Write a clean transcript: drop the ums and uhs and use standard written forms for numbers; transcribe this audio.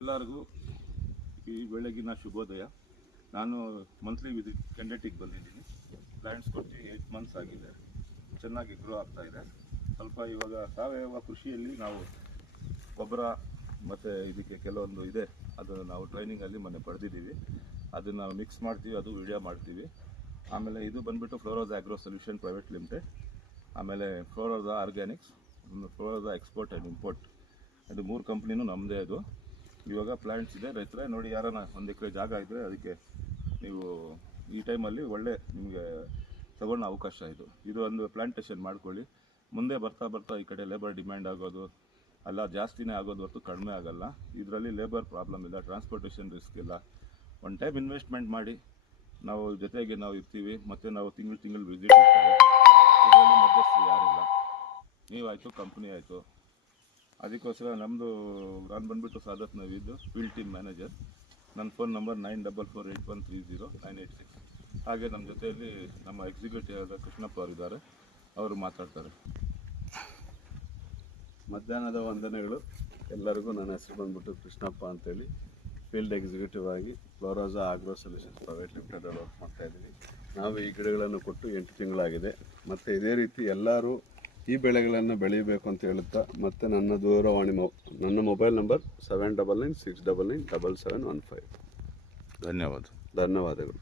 ಎಲ್ಲರಿಗೂ ಈ ಬೆಳಗಿನ ಶುಭೋದಯ. ನಾನು ಮಂತ್ಲಿ ವಿಸಿಟ್ ಕೆಂಡೆಟಿಗೆ ಬಂದಿದ್ದೀನಿ. ಪ್ಲ್ಯಾಂಟ್ಸ್ ಕೊಟ್ಟು 8 ಮಂತ್ಸ್ ಆಗಿದೆ. ಚೆನ್ನಾಗಿ ಗ್ರೋ ಆಗ್ತಾ ಇದೆ. ಸ್ವಲ್ಪ ಇವಾಗ ಸಾವಯವ ಕೃಷಿಯಲ್ಲಿ ನಾವು ಗೊಬ್ಬರ ಮತ್ತು ಇದಕ್ಕೆ ಕೆಲವೊಂದು ಇದೆ, ಅದನ್ನು ನಾವು ಟ್ರೈನಿಂಗಲ್ಲಿ ಮೊನ್ನೆ ಪಡೆದಿದ್ದೀವಿ. ಅದನ್ನು ನಾವು ಮಿಕ್ಸ್ ಮಾಡ್ತೀವಿ, ಅದು ವಿಡಿಯೋ ಮಾಡ್ತೀವಿ. ಆಮೇಲೆ ಇದು ಬಂದುಬಿಟ್ಟು ಫ್ಲೋರೋಸಾ ಆಗ್ರೋ ಸೊಲ್ಯೂಷನ್ ಪ್ರೈವೇಟ್ ಲಿಮಿಟೆಡ್, ಆಮೇಲೆ ಫ್ಲೋರೋಸಾ ಆರ್ಗ್ಯಾನಿಕ್ಸ್, ಫ್ಲೋರೋಸಾ ಎಕ್ಸ್ಪೋರ್ಟ್ ಆ್ಯಂಡ್ ಇಂಪೋರ್ಟ್, ಇದು 3 ಕಂಪ್ನಿನೂ ನಮ್ಮದೇ. ಅದು ಇವಾಗ ಪ್ಲ್ಯಾಂಟ್ಸ್ ಇದೆ. ರೈತರೇ ನೋಡಿ, ಯಾರನ್ನ 1 ಎಕರೆ ಜಾಗ ಇದ್ದರೆ ಅದಕ್ಕೆ ನೀವು ಈ ಟೈಮಲ್ಲಿ ಒಳ್ಳೆ ನಿಮಗೆ ತಗೊಳ್ಳೋ ಅವಕಾಶ ಇದು ಒಂದು ಪ್ಲ್ಯಾಂಟೇಷನ್ ಮಾಡ್ಕೊಳ್ಳಿ. ಮುಂದೆ ಬರ್ತಾ ಬರ್ತಾ ಈ ಕಡೆ ಲೇಬರ್ ಡಿಮ್ಯಾಂಡ್ ಆಗೋದು ಅಲ್ಲ, ಜಾಸ್ತಿನೇ ಆಗೋದು ಹೊರತು ಕಡಿಮೆ ಆಗೋಲ್ಲ. ಇದರಲ್ಲಿ ಲೇಬರ್ ಪ್ರಾಬ್ಲಮ್ ಇಲ್ಲ, ಟ್ರಾನ್ಸ್ಪೋರ್ಟೇಷನ್ ರಿಸ್ಕ್ ಇಲ್ಲ. ಒನ್ ಟೈಮ್ ಇನ್ವೆಸ್ಟ್ಮೆಂಟ್ ಮಾಡಿ, ನಾವು ಜೊತೆಗೆ ನಾವು ಇರ್ತೀವಿ, ಮತ್ತು ನಾವು ತಿಂಗಳು ವಿಸಿಟ್ ಇರ್ತೀವಿ. ಇದರಲ್ಲಿ ಮಧ್ಯಸ್ಥರು ಯಾರಿಲ್ಲ, ನೀವಾಯಿತು ಕಂಪ್ನಿ ಆಯಿತು. ಅದಕ್ಕೋಸ್ಕರ ನಾನು ಬಂದುಬಿಟ್ಟು Sadat Naveed, field team manager. ನನ್ನ ಫೋನ್ ನಂಬರ್ 9448130986. ಹಾಗೆ ನಮ್ಮ ಜೊತೆಯಲ್ಲಿ ನಮ್ಮ ಎಕ್ಸಿಕ್ಯೂಟಿವ್ ಆದ ಕೃಷ್ಣಪ್ಪ ಅವರಿದ್ದಾರೆ, ಅವರು ಮಾತಾಡ್ತಾರೆ. ಮಧ್ಯಾಹ್ನದ ವಂದನೆಗಳು ಎಲ್ಲರಿಗೂ. ನನ್ನ ಹೆಸರು ಬಂದುಬಿಟ್ಟು ಕೃಷ್ಣಪ್ಪ ಅಂತೇಳಿ, ಫೀಲ್ಡ್ ಎಕ್ಸಿಕ್ಯೂಟಿವ್ ಆಗಿ ಫ್ಲೋರೋಸಾ ಆಗ್ರೋ ಸೊಲ್ಯೂಷನ್ಸ್ ಪ್ರೈವೇಟ್ ಲಿಮಿಟೆಡಲ್ಲಿ ವರ್ಕ್ ಮಾಡ್ತಾಯಿದ್ದೀವಿ. ನಾವು ಈ ಗಿಡಗಳನ್ನು ಕೊಟ್ಟು 8 ತಿಂಗಳಾಗಿದೆ. ಮತ್ತು ಇದೇ ರೀತಿ ಎಲ್ಲರೂ ಈ ಬೆಳೆಗಳನ್ನು ಬೆಳೀಬೇಕು ಅಂತ ಹೇಳುತ್ತಾ, ಮತ್ತು ನನ್ನ ದೂರವಾಣಿ ನನ್ನ ಮೊಬೈಲ್ ನಂಬರ್ 7996997715. ಧನ್ಯವಾದಗಳು.